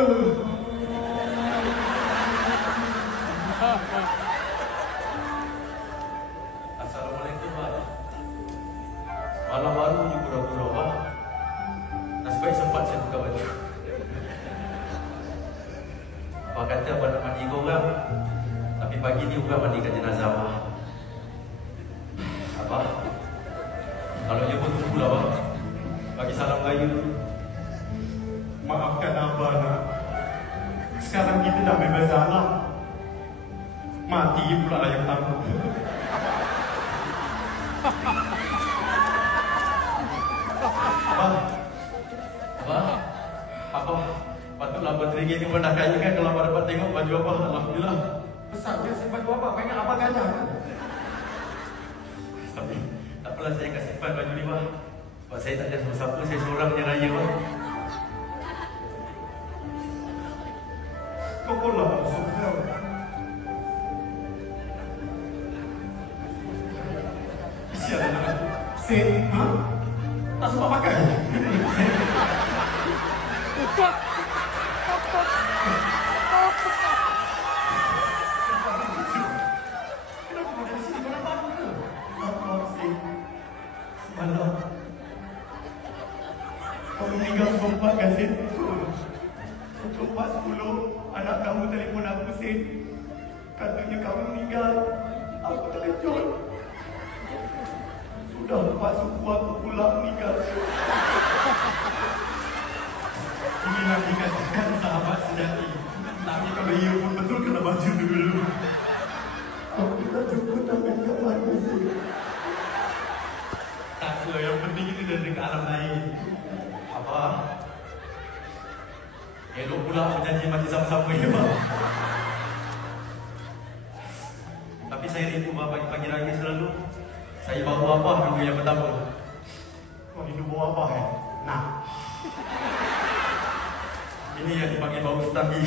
Assalamualaikum, Pak. Malam baru je pura-pura, Pak. Nasib baik sempat saya buka baju. Pak kata Abah nak mandi ke orang, tapi pagi ni orang mandikan jenazah, Pak. Abah, kalau dia pun tunggulah, Pak. Bagi salam raya. Maafkan Abah, nak. Sekarang kita dah bebas alam. Mati pula lah yang tahu. Abah, patutlah Abah teringin ni pun dah kaya kan kalau Abah dapat tengok baju Abah. Alhamdulillah. Besar dia simpan baju Abah, pengen Abah gajah kan? Tapi tak apalah, saya akan simpan baju ni, Pak. Sebab saya tak ada siapa-siapa, saya seorang je raya, Pak. Kau pula masuk kau. Sial anak. Sen, ha? Tak sempat makan. Kenapa kau dari sini? Kau nampak apa ke? Nampak, Sen. Semalam kau meninggal sempat kan, Sen? Pukul 4.10 anak kamu telefon aku, Sen. Katanya kamu meninggal. Aku terkejut. Sudah 4 suku aku pula meninggal. Inilah dikatakan sahabat sejati. Tapi kalau ia pun betul kena baju dulu. Aku tak cukup tangan kamu, Sen. Tak apa, yang penting itu dah dekat alam lain. Abah, elok pula berjanji mati sama-sama ya, Pak. Tapi saya rindu, Pak, pagi-pagi raya selalu saya bawa Abah dulu yang pertama. Kau hidup bawa apa, eh? Nah. Ini yang dipanggil bau stagi.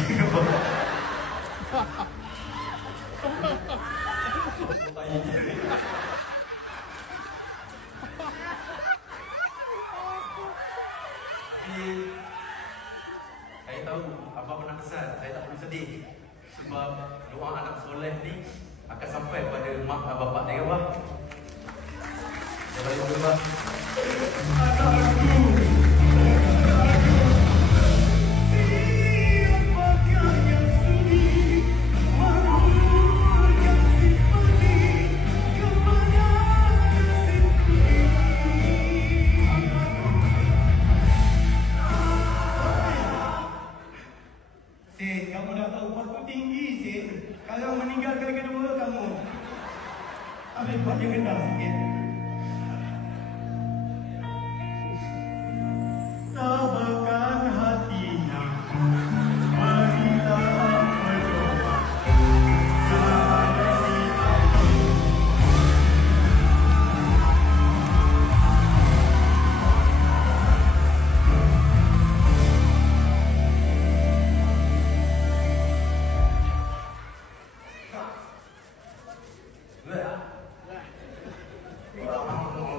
Saya tahu Abah pernah kesan, saya tak perlu sedih. Sebab doa anak soleh ni akan sampai pada mak dan bapak dia, Abah. Saya balik dulu, Abah. Sen, kamu dah tahu aku tinggi, Sen. Kalau meninggal kali kedua kamu. Ambil buat yang rendah sikit. Sabarkan hatinya, marilah berdoa. Sabar si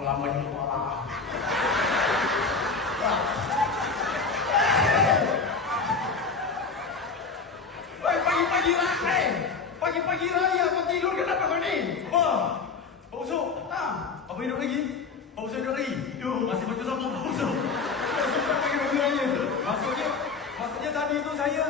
Lama juga. Pagi-pagi raya, pagi-pagi raya kau tidur kenapa kau ni? Wah, Pak Usuk. Apa hidup lagi? Pak Usuk hidup lagi? Masih baju sama Pak Usuk. Sudah pagi-pagi raya. Maksudnya tadi tu saya